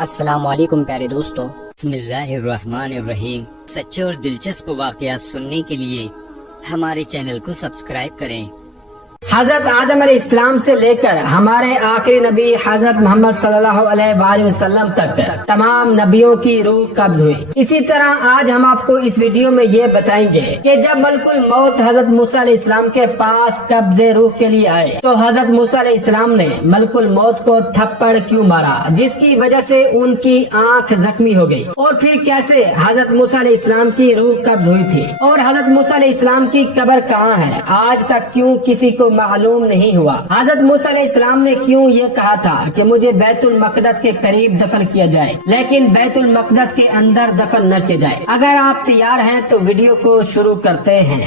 السلام علیکم پیارے دوستو، بسم اللہ الرحمن الرحیم۔ سچے اور دلچسپ واقعات سننے کے لیے ہمارے چینل کو سبسکرائب کریں۔ حضرت آدم علیہ السلام سے لے کر ہمارے آخری نبی حضرت محمد صلی اللہ علیہ وآلہ وسلم تک تمام نبیوں کی روح قبض ہوئی۔ اسی طرح آج ہم آپ کو اس ویڈیو میں یہ بتائیں گے کہ جب ملک الموت حضرت موسیٰ علیہ السلام کے پاس قبض روح کے لیے آئے تو حضرت موسیٰ علیہ السلام نے ملک الموت کو تھپڑ کیوں مارا، جس کی وجہ سے ان کی آنکھ زخمی ہو گئی، اور پھر کیسے حضرت موسیٰ علیہ السلام کی روح قبض ہوئی تھی، اور حضرت موسیٰ علیہ السلام کی قبر کہاں ہے، آج تک کیوں کسی کو معلوم نہیں ہوا۔ حضرت موسیٰ علیہ السلام نے کیوں یہ کہا تھا کہ مجھے بیت المقدس کے قریب دفن کیا جائے لیکن بیت المقدس کے اندر دفن نہ کیا جائے۔ اگر آپ تیار ہیں تو ویڈیو کو شروع کرتے ہیں۔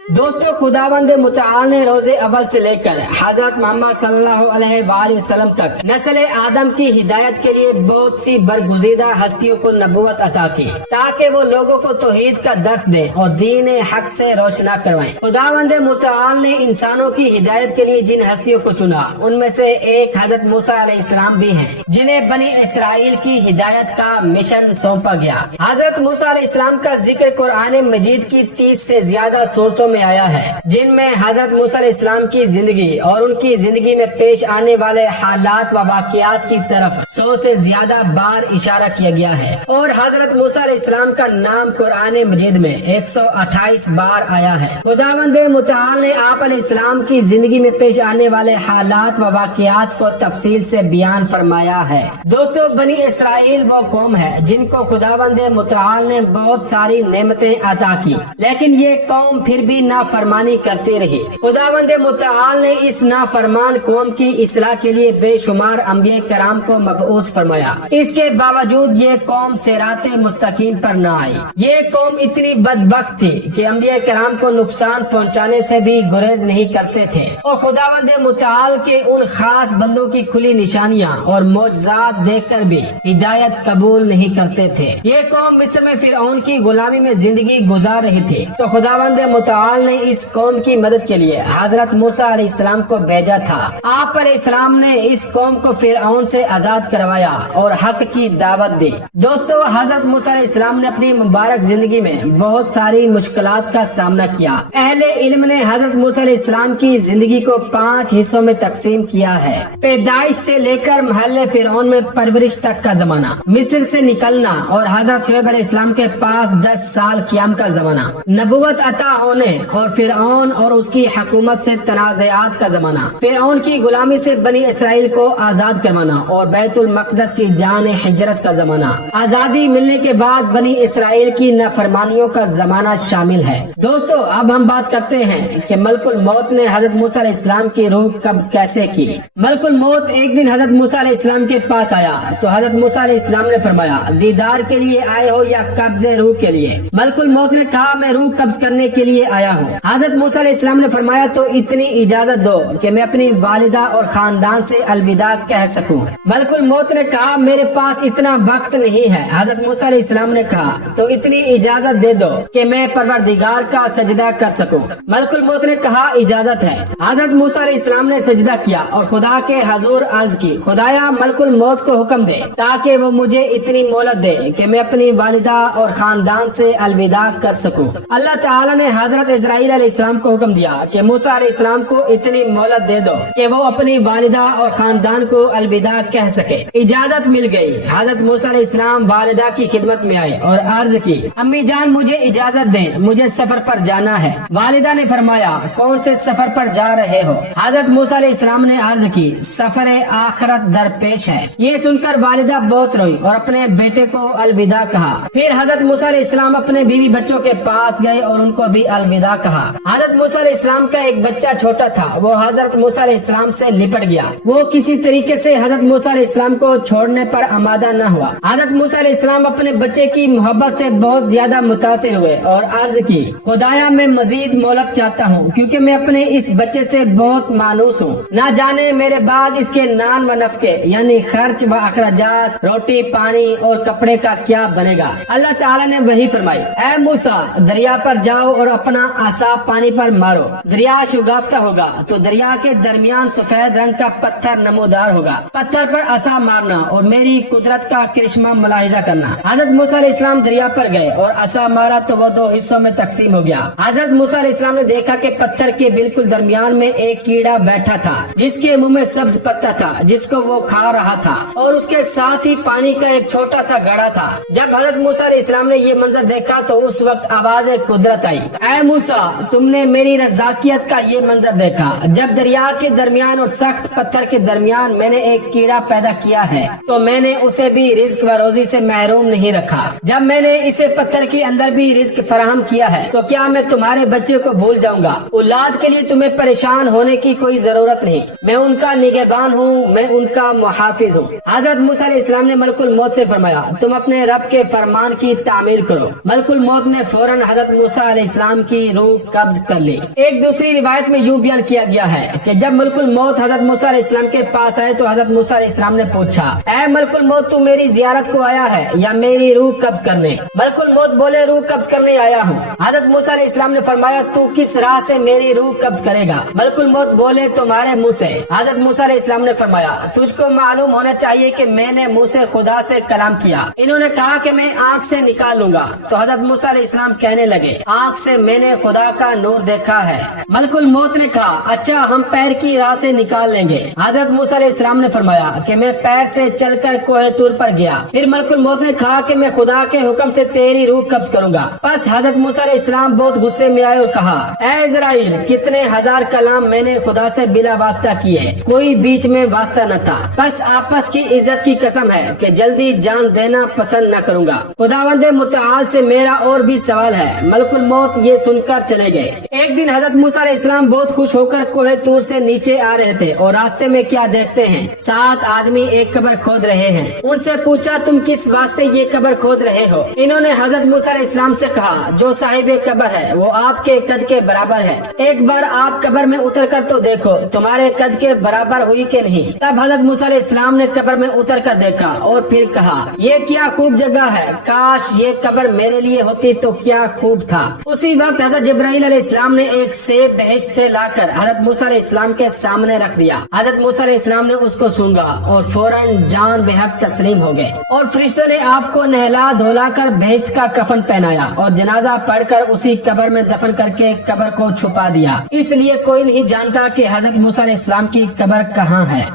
دوستو، خداوند متعال نے روز اول سے لے کر حضرت محمد صلی اللہ علیہ وآلہ وسلم تک نسل آدم کی ہدایت کے لیے بہت سی برگزیدہ ہستیوں کو نبوت عطا کی تاکہ وہ لوگوں کو توحید کا درس دیں اور دین حق سے روشنا کروائیں۔ خداوند متعال نے انسانوں کی ہدایت کے لیے جن ہستیوں کو چنا ان میں سے ایک حضرت موسیٰ علیہ السلام بھی ہیں، جنہیں بنی اسرائیل کی ہدایت کا مشن سونپا گیا۔ حضرت موسیٰ علیہ السلام کا ذکر قرآن مجید کی 30 سے زیادہ صورتوں میں آیا ہے، جن میں حضرت موسیٰ علیہ السلام کی زندگی اور ان کی زندگی میں پیش آنے والے حالات و واقعات کی طرف 100 سے زیادہ بار اشارہ کیا گیا ہے، اور حضرت موسیٰ علیہ السلام کا نام قرآن مجید میں 128 بار آیا ہے۔ خداوند متعال نے آپ علیہ السلام کی زندگی میں پیش آنے والے حالات و واقعات کو تفصیل سے بیان فرمایا ہے۔ دوستو، بنی اسرائیل وہ قوم ہے جن کو خداوند متعال نے بہت ساری نعمتیں عطا کی، لیکن یہ قوم پھر بھی نافرمانی کرتی رہی۔ خداوند متعال نے اس نافرمان قوم کی اصلاح کے لیے بے شمار انبیاء کرام کو مبعوث فرمایا، اس کے باوجود یہ قوم صراط مستقیم پر نہ آئی۔ یہ قوم اتنی بدبخت تھی کہ انبیاء کرام کو نقصان پہنچانے سے بھی گریز نہیں کرتے تھے، اور خداوند متعال کے ان خاص بندوں کی کھلی نشانیاں اور معجزات دیکھ کر بھی ہدایت قبول نہیں کرتے تھے۔ یہ قوم مصر میں فرعون کی غلامی میں زندگی گزار رہی تھی، تو خداوند متعال نے اس قوم کی مدد کے لیے حضرت موسیٰ علیہ السلام کو بھیجا تھا۔ آپ علیہ السلام نے اس قوم کو فرعون سے آزاد کروایا اور حق کی دعوت دی۔ دوستو، حضرت موسیٰ علیہ السلام نے اپنی مبارک زندگی میں بہت ساری مشکلات کا سامنا کیا۔ اہل علم نے حضرت موسیٰ علیہ السلام کی زندگی کو 5 حصوں میں تقسیم کیا ہے: پیدائش سے لے کر محل فرعون میں پرورش تک کا زمانہ، مصر سے نکلنا اور حضرت شعیب علیہ السلام کے پاس 10 سال قیام کا زمانہ، نبوت عطا ہونے اور فرعون اور اس کی حکومت سے تنازعات کا زمانہ، فرعون کی غلامی سے بنی اسرائیل کو آزاد کروانا اور بیت المقدس کی جان ہجرت کا زمانہ، آزادی ملنے کے بعد بنی اسرائیل کی نافرمانیوں کا زمانہ شامل ہے۔ دوستو، اب ہم بات کرتے ہیں کہ ملک الموت نے حضرت موسیٰ علیہ السلام کی روح قبض کیسے کی۔ ملک الموت ایک دن حضرت موسیٰ علیہ السلام کے پاس آیا تو حضرت موسیٰ علیہ السلام نے فرمایا، دیدار کے لیے آئے ہو یا قبض روح کے لیے؟ ملک الموت نے کہا، میں روح قبض کرنے کے لیے آیا ہوں۔ حضرت موسیٰ علیہ السلام نے فرمایا، تو اتنی اجازت دو کہ میں اپنی والدہ اور خاندان سے الوداع کہہ سکوں۔ ملک الموت نے کہا، میرے پاس اتنا وقت نہیں ہے۔ حضرت موسیٰ علیہ السلام نے کہا، تو اتنی اجازت دے دو کہ میں پروردگار کا سجدہ کر سکوں۔ ملک الموت نے کہا، اجازت ہے۔ حضرت موسیٰ علیہ السلام نے سجدہ کیا اور خدا کے حضور عرض کی، خدایا ملک الموت کو حکم دے تاکہ وہ مجھے اتنی مہلت دے کہ میں اپنی والدہ اور خاندان سے الوداع کر سکوں۔ اللہ تعالی نے حضرت اسرائیل علیہ السلام کو حکم دیا کہ موسیٰ علیہ السلام کو اتنی مہلت دے دو کہ وہ اپنی والدہ اور خاندان کو الوداع کہہ سکے۔ اجازت مل گئی۔ حضرت موسیٰ علیہ السلام والدہ کی خدمت میں آئے اور عرض کی، امی جان مجھے اجازت دیں، مجھے سفر پر جانا ہے۔ والدہ نے فرمایا، کون سے سفر پر جا رہے ہو؟ حضرت موسیٰ علیہ السلام نے عرض کی، سفر آخرت درپیش ہے۔ یہ سن کر والدہ بہت روئی اور اپنے بیٹے کو الوداع کہا۔ پھر حضرت موسیٰ علیہ السلام اپنے بیوی بچوں کے پاس گئے اور ان کو بھی الوداع کہا۔ حضرت موسیٰ علیہ السلام کا ایک بچہ چھوٹا تھا، وہ حضرت موسیٰ علیہ السلام سے لپٹ گیا۔ وہ کسی طریقے سے حضرت موسیٰ علیہ السلام کو چھوڑنے پر آمادہ نہ ہوا۔ حضرت موسیٰ علیہ السلام اپنے بچے کی محبت سے بہت زیادہ متاثر ہوئے اور عرض کی، خدایا میں مزید مہلت چاہتا ہوں کیونکہ میں اپنے اس بچے سے بہت مانوس ہوں۔ نہ جانے میرے بعد اس کے نان و نفقے یعنی خرچ و اخراجات، روٹی پانی اور کپڑے کا کیا بنے گا۔ اللہ تعالیٰ نے وحی فرمائی، اے موسیٰ دریا پر جاؤ اور اپنا आसा पानी पर मारो, दरिया शुगाफ्ता होगा, तो दरिया के दरमियान सफेद रंग का पत्थर नमोदार होगा। पत्थर पर आसा मारना और मेरी कुदरत का करिश्मा मुलाहिजा करना। हजरत मूसा अलैहिस्सलाम दरिया पर गए और आसा मारा तो वो 2 हिस्सों में तकसीम हो गया। हजरत मूसा अलैहिस्सलाम ने देखा कि पत्थर के बिल्कुल दरमियान में एक कीड़ा बैठा था, जिसके मुंह में सब्ज पत्ता था, जिसको वो खा रहा था, और उसके साथ ही पानी का एक छोटा सा घड़ा था। जब हजरत मूसा अलैहिस्सलाम ने ये मंजर देखा तो उस वक्त आवाज कुदरत आई, ऐ मूसा, तुमने मेरी रज़ाकियत का ये मंजर देखा। जब दरिया के दरमियान और सख्त पत्थर के दरमियान मैंने एक कीड़ा पैदा किया है, तो मैंने उसे भी रिस्क व रोजी से महरूम नहीं रखा। जब मैंने इसे पत्थर के अंदर भी रिस्क फराहम किया है, तो क्या मैं तुम्हारे बच्चे को भूल जाऊंगा? औलाद के लिए तुम्हें परेशान होने की कोई जरूरत नहीं, मैं उनका निगहबान हूँ, मैं उनका मुहाफिज हूँ। हजरत मूसा अलैहिस्सलाम ने मलकुल मौत से फरमाया, तुम अपने रब के फरमान की तामील करो। मलकुल मौत ने फौरन हजरत मूसा अलैहिस्सलाम की रूह कब्ज कर ली। एक दूसरी रिवायत में यूं बयान किया गया है कि जब मलकुल मौत हजरत मूसा अलैहिस्सलाम के पास आए तो हजरत मूसा अलैहिस्सलाम ने पूछा, ऐ मलकुल मौत, तू मेरी जियारत को आया है या मेरी रूह कब्ज करने? मलकुल मौत बोले, रूह कब्ज करने आया हूँ। हजरत मूसा अलैहिस्सलाम ने फरमाया, तू किस राह से मेरी रूह कब्ज करेगा? मलकुल मौत बोले, तुम्हारे मुँह से। हजरत मूसा अलैहिस्सलाम ने फरमाया, तुझको मालूम होना चाहिए कि मैंने मुँह से खुदा से कलाम किया। इन्होंने कहा कि मैं आँख से निकाल लूंगा, तो हजरत मूसा अलैहिस्सलाम कहने लगे, आँख से मैंने खुदा का नूर देखा है। मलकुल मौत ने कहा, अच्छा, हम पैर की राह से निकाल लेंगे। हजरत मूसा अलैहिस्सलाम ने फरमाया कि मैं पैर से चलकर कोहे तूर पर गया। फिर मलकुल मौत ने कहा कि मैं खुदा के हुक्म से तेरी रूह कब्ज करूंगा। बस हजरत मूसा अलैहिस्सलाम बहुत गुस्से में आए और कहा, ऐ इज़राइल, कितने हजार कलाम मैंने खुदा से बिला वास्ता किए, कोई बीच में वास्ता न था। बस आपस की इज्जत की कसम है कि जल्दी जान देना पसंद न करूंगा। खुदावंद मुतआल से मेरा और भी सवाल है। मलकुल मौत ये सुनकर चले गए। एक दिन हजरत मूसा अलैहिस्सलाम बहुत खुश होकर कोहे तूर से नीचे आ रहे थे और रास्ते में क्या देखते हैं, 7 आदमी एक कब्र खोद रहे हैं। उनसे पूछा, तुम किस वास्ते ये कब्र खोद रहे हो? इन्होंने हजरत मूसा अलैहिस्सलाम से कहा, जो साहिब कब्र है वो आपके कद के बराबर है, एक बार आप कब्र में उतर कर तो देखो तुम्हारे कद के बराबर हुई के नहीं। तब हजरत मूसा अलैहिस्सलाम ने कब्र में उतर कर देखा और फिर कहा, ये क्या खूब जगह है, काश ये कब्र मेरे लिए होती तो क्या खूब था। उसी वक्त हजरत जिब्राइल अलैहिस्सलाम ने एक सेब बहिश्त से लाकर हजरत मूसा अलैहिस्सलाम के सामने रख दिया। हजरत मूसा अलैहिस्सलाम ने उसको सूंघा और फौरन जान बेहद तस्लीम हो गए और फरिश्तों ने आपको नहला धोला कर बहिश्त का कफन पहनाया और जनाजा पढ़कर उसी कब्र में दफन करके कब्र को छुपा दिया। इसलिए कोई नहीं जानता कि हजरत मूसा अलैहिस्सलाम की कब्र कहाँ है।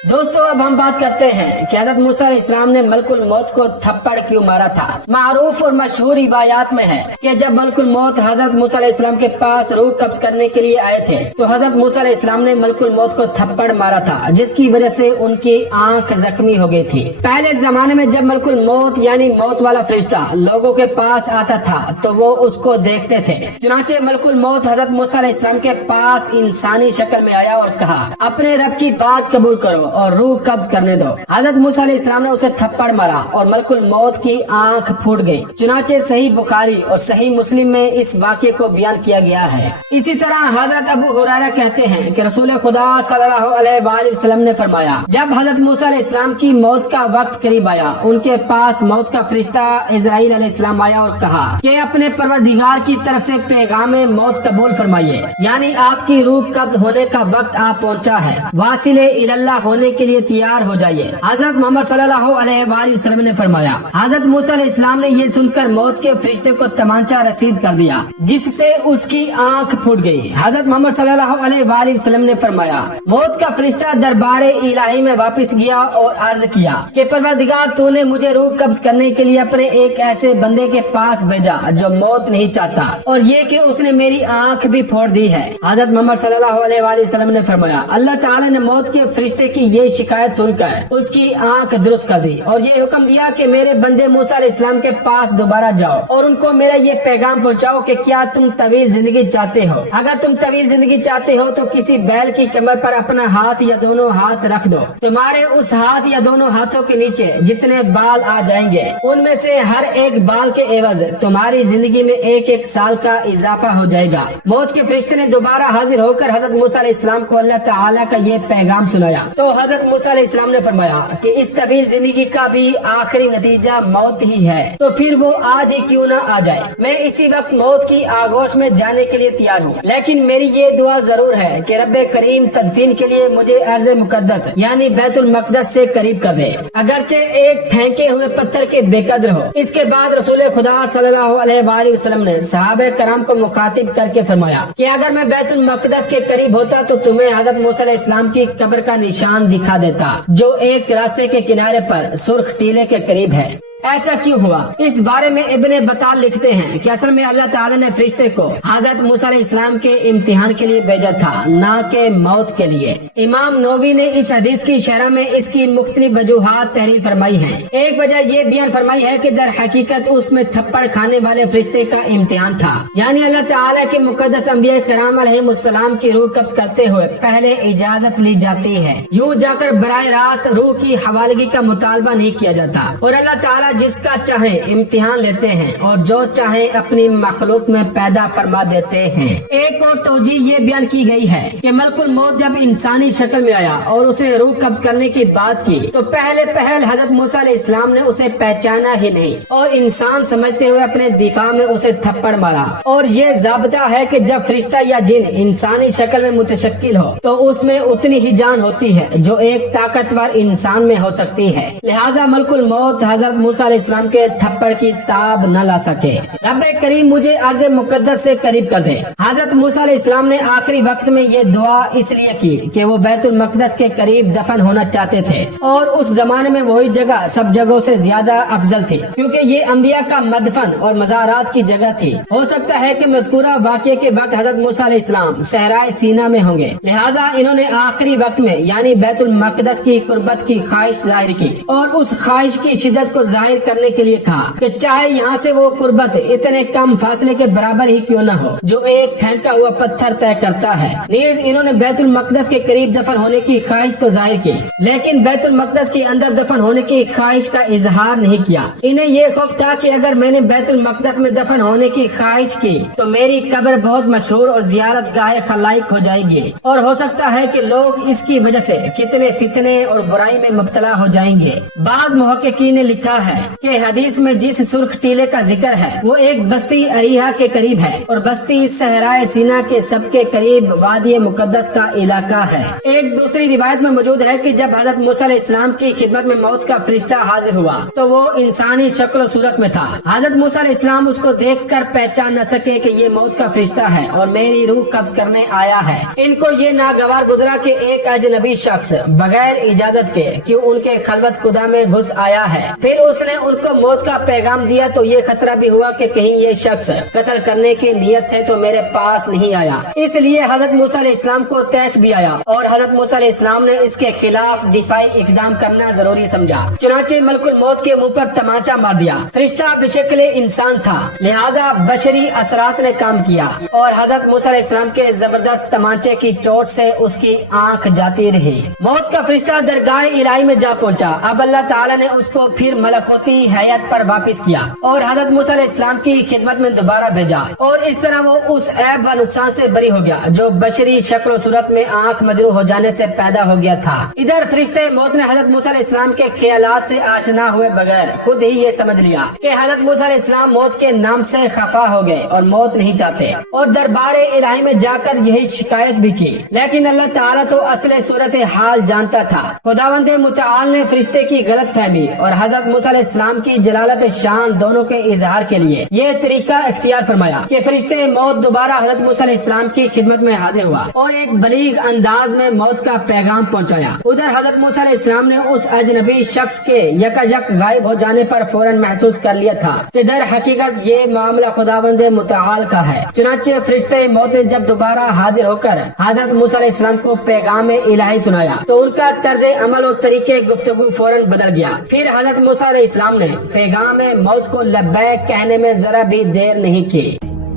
दोस्तों, अब हम बात करते हैं कि हजरत मूसा अलैहिस्सलाम ने मलकुल मौत को थप्पड़ क्यों मारा था। मारूफ और मशहूर रिवायात में है कि जब मलकुल मौत हजरत मूसा अलैहिस्सलाम के पास रूह कब्ज करने के लिए आए थे तो हजरत मूसा अलैहिस्सलाम ने मलकुल मौत को थप्पड़ मारा था, जिसकी वजह से उनकी आंख जख्मी हो गई थी। पहले जमाने में जब मलकुल मौत यानी मौत वाला फरिश्ता लोगों के पास आता था तो वो उसको देखते थे। चुनांचे मलकुल मौत हजरत मूसा अलैहिस्सलाम के पास इंसानी शक्ल में आया और कहा, अपने रब की बात कबूल करो और रूह कब्ज करने दो। हजरत मूसा अलैहिस्सलाम ने उसे थप्पड़ मारा और मलकुल मौत की आंख फूट गई। चुनांचे सही बुखारी और सही मुस्लिम में इस वाक़े को बयान किया गया है। इसी तरह हजरत अबू हुरैरा कहते हैं कि रसूल खुदा सल्लल्लाहु अलैहि वसल्लम ने फरमाया, जब हजरत मूसा अलैहिस्सलाम की मौत का वक्त करीब आया, उनके पास मौत का फरिश्ता इज़राइल अलैहिस्सलाम आया और कहा कि अपने परवरदिगार की तरफ से पैगाम मौत कबूल फरमाइए, यानी आपकी रूह कब्ज होने का वक्त आ पहुँचा है, वासिले इल्लाह होने के लिए तैयार हो जाइए। हजरत मोहम्मद सल्लल्लाहु अलैहि वसल्लम ने फरमाया, हजरत मूसा अलैहिस्सलाम ने ये सुनकर मौत के फरिश्ते को तमांचा रसीद कर दिया, जिससे उसकी आंख फूट गई। हजरत मोहम्मद सल्लल्लाहु अलैहि वसल्लम ने फरमाया, मौत का फरिश्ता दरबारे इलाही में वापस गया और अर्ज किया कि परवरदिगार, तूने मुझे रूह कब्ज करने के लिए अपने एक ऐसे बंदे के पास भेजा जो मौत नहीं चाहता, और ये कि उसने मेरी आंख भी फोड़ दी है। हजरत मोहम्मद सल्लल्लाहु अलैहि वसल्लम ने फरमाया, अल्लाह ताला ने मौत के फरिश्ते की ये शिकायत सुनकर उसकी आंख दुरुस्त कर दी और ये हुक्म दिया कि मेरे बंदे मूसा अलैहिस्सलाम के पास दोबारा जाओ और उनको मेरा ये पैगाम पहुंचाओ कि क्या तुम तवील जिंदगी चाहते हो। अगर तुम तवील जिंदगी चाहते हो तो किसी बैल की कमर पर अपना हाथ या दोनों हाथ रख दो, तुम्हारे उस हाथ या दोनों हाथों के नीचे जितने बाल आ जाएंगे, उनमें से हर एक बाल के एवज तुम्हारी जिंदगी में 1-1 साल का इजाफा हो जाएगा। मौत के फरिश्ते ने दोबारा हाजिर होकर हजरत मूसा अलैहिस्सलाम को अल्लाह ताला का ये पैगाम सुनाया तो हजरत मूसा अलैहिस्सलाम ने फरमाया कि इस तवील जिंदगी का भी आखिरी नतीजा मौत ही है, तो फिर वो आज ही क्यों न आ जाए। मैं इसी वक्त मौत की आगोश में जाने के लिए तैयार हूँ, लेकिन मेरी ये दुआ जरूर है कि रब्बे करीम तदफीन के लिए मुझे अर्ज़ मुकद्दस यानी बैतुल मक़दस से करीब कर दे, अगरचे एक फेंके हुए पत्थर के बेकदर हो। इसके बाद रसूल खुदा सल्लल्लाहु अलैहि वसल्लम ने सहाबे कराम को मुखातिब करके फरमाया कि अगर मैं बैतुल मक़दस के करीब होता तो तुम्हें हजरत मूसा अलैहिस्सलाम की कब्र का निशान दिखा देता, जो एक रास्ते के किनारे पर सुर्ख टीले के करीब है। ऐसा क्यों हुआ? इस बारे में इब्ने बताल लिखते हैं कि असल में अल्लाह ताला ने फरिश्ते को हजरत मूसा अलैहिस्सलाम के इम्तिहान के लिए भेजा था, ना के मौत के लिए। इमाम नौवी ने इस हदीस की शरह में इसकी मुख्तलिफ वजूहात तहरीर फरमाई है। एक वजह ये बयान फरमाई है कि दर हकीकत उसमें थप्पड़ खाने वाले फरिश्ते का इम्तिहान था, यानी अल्लाह ताला के मुकद्दस अंबिया कराम अलैहिमुस्सलाम की रूह कब्ज करते हुए पहले इजाजत ली जाती है, यूँ जाकर बराह रास्त रूह की हवालगी का मुतालबा नहीं किया जाता, और अल्लाह ताला जिसका चाहे इम्तिहान लेते हैं और जो चाहे अपनी मखलूक में पैदा फरमा देते हैं। एक और तौजी ये बयान की गई है कि मलकुल मौत जब इंसानी शक्ल में आया और उसे रूह कब्ज करने की बात की तो पहले पहल हजरत मूसा अलैहिस्सलाम ने उसे पहचाना ही नहीं और इंसान समझते हुए अपने दिफा में उसे थप्पड़ मारा। और ये ज़ाब्ता है कि जब फरिश्ता या जिन इंसानी शक्ल में मुतशक्किल हो तो उसमें उतनी ही जान होती है जो एक ताकतवर इंसान में हो सकती है, लिहाजा मलकुल मौत हजरत मूसा अलैहिस्सलाम के थप्पड़ की ताब न ला सके। रब्बे करीम मुझे अर्ज़ मुकद्दस से करीब कर दे। हजरत मूसा अलैहिस्सलाम ने आखिरी वक्त में ये दुआ इसलिए की कि वो बैतुल मक़दस के करीब दफन होना चाहते थे, और उस जमाने में वही जगह सब जगहों से ज्यादा अफजल थी, क्योंकि ये अंबिया का मदफन और मज़ारात की जगह थी। हो सकता है कि मज़कूरा वाक़े के वक्त हजरत मूसा अलैहिस्सलाम सहराए सीना में होंगे, लिहाजा इन्होंने आखिरी वक्त में यानी बैतुल मक़दस की कुर्बत की ख्वाहिश जाहिर की और उस ख्वाहिश की शिद्दत को जाहिर करने के लिए कहा कि चाहे यहाँ से वो कुर्बत इतने कम फासले के बराबर ही क्यों न हो जो एक फेंका हुआ पत्थर तय करता है। नीज इन्होंने बैतुल मक़दस के करीब दफन होने की ख्वाहिश तो जाहिर की, लेकिन बैतुल मक़दस के अंदर दफन होने की ख्वाहिश का इजहार नहीं किया। इन्हें ये खौफ था कि अगर मैंने बैतुल मक़दस में दफन होने की ख्वाहिश की तो मेरी कब्र बहुत मशहूर और जियारत गाहे खलाइक हो जाएगी, और हो सकता है कि लोग इसकी वजह से कितने फितने और बुराई में मुब्तला हो जाएंगे। बाज़ मुहक्किकीन ने लिखा है कि हदीस में जिस सुर्ख टीले का जिक्र है वो एक बस्ती अरीहा के करीब है, और बस्ती सहराए सीना के सबके करीब वादी मुकद्दस का इलाका है। एक दूसरी रिवायत में मौजूद है कि जब हजरत मूसा अलैहिस्सलाम की खिदमत में मौत का फरिश्ता हाजिर हुआ तो वो इंसानी शक्ल सूरत में था। हजरत मूसा अलैहिस्सलाम उसको देखकर पहचान न सके कि ये मौत का फरिश्ता है और मेरी रूह कब्ज करने आया है। इनको ये नागवार गुजरा कि एक अजनबी शख्स बगैर इजाजत के क्यों उनके खलवत खुदा में घुस आया है। फिर उसने उनको मौत का पैगाम दिया तो ये खतरा भी हुआ कि कहीं ये शख्स कत्ल करने की नीयत से तो मेरे पास नहीं आया। इसलिए हजरत मूसा अलैहिस्सलाम को तैश भी आया और हजरत मूसा अलैहिस्सलाम ने इसके खिलाफ दिफाई इकदाम करना जरूरी समझा। चुनाचे मलकुल मौत के मुंह पर तमाचा मार दिया। फरिश्ता बशक्ल इंसान था, लिहाजा बशरी असरात ने काम किया और हजरत मूसा अलैहिस्सलाम के जबरदस्त तमाचे की चोट से उसकी आंख जाती रही। मौत का फरिश्ता दरगाह इलाही में जा पहुंचा। अब अल्लाह ताला ने उसको फिर मलकोती हयात पर वापस किया और हजरत मूसा अलैहिस्सलाम की खिदमत में दोबारा भेजा, और इस तरह वो उस ऐब व नुकसान से बरी हो गया जो बशरी शक्ल सूरत में आंख मजरू हो जाने से पैदा हो गया था। इधर फरिश्ते मौत ने हजरत मूसा अलैहिस्सलाम के ख्यालात से आशना हुए बगैर खुद ही ये समझ लिया कि हजरत मूसा अलैहिस्सलाम मौत के नाम से खफा हो गए और मौत नहीं चाहते, और दरबार इलाही में जाकर यही शिकायत भी की। लेकिन अल्लाह ताला तो असले सूरत हाल जानता था। खुदावंद मुतआल ने फरिश्ते की गलत फहमी और हजरत मूसा अलैहिस्सलाम की जलालत शान दोनों के इजहार के लिए ये तरीका इख्तियार फरमाया कि फरिश्ते मौत दोबारा हजरत मूसा अलैहिस्सलाम की खिदमत में हाजिर हुआ और एक बलीग अंदाज में मौत का पैगाम पहुंचाया। उधर हजरत मूसा अलैहिस्सलाम ने उस अजनबी शख्स के यकायक गायब हो जाने पर फौरन महसूस कर लिया था कि दर हकीकत ये मामला खुदावंद मुतआल का है। चुनाचे फरिश्ते मौत ने जब दोबारा हाजिर होकर हजरत मूसा अलैहिस्सलाम को पैगाम इलाही सुनाया तो उनका तर्ज अमल और तरीके गुफ्तगू फौरन बदल गया। फिर हजरत मूसा अलैहिस्सलाम ने पैगाम मौत को लब्बैक कहने में जरा भी देर नहीं की।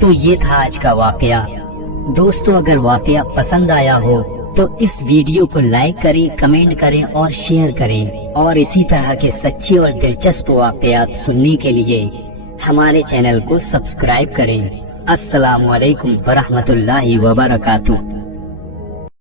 तो ये था आज का वाकया। दोस्तों, अगर वाकया पसंद आया हो तो इस वीडियो को लाइक करें, कमेंट करें और शेयर करें, और इसी तरह के सच्चे और दिलचस्प वाकयात सुनने के लिए हमारे चैनल को सब्सक्राइब करें। अस्सलामु अलैकुम वरहमतुल्लाहि वबरकातुहू।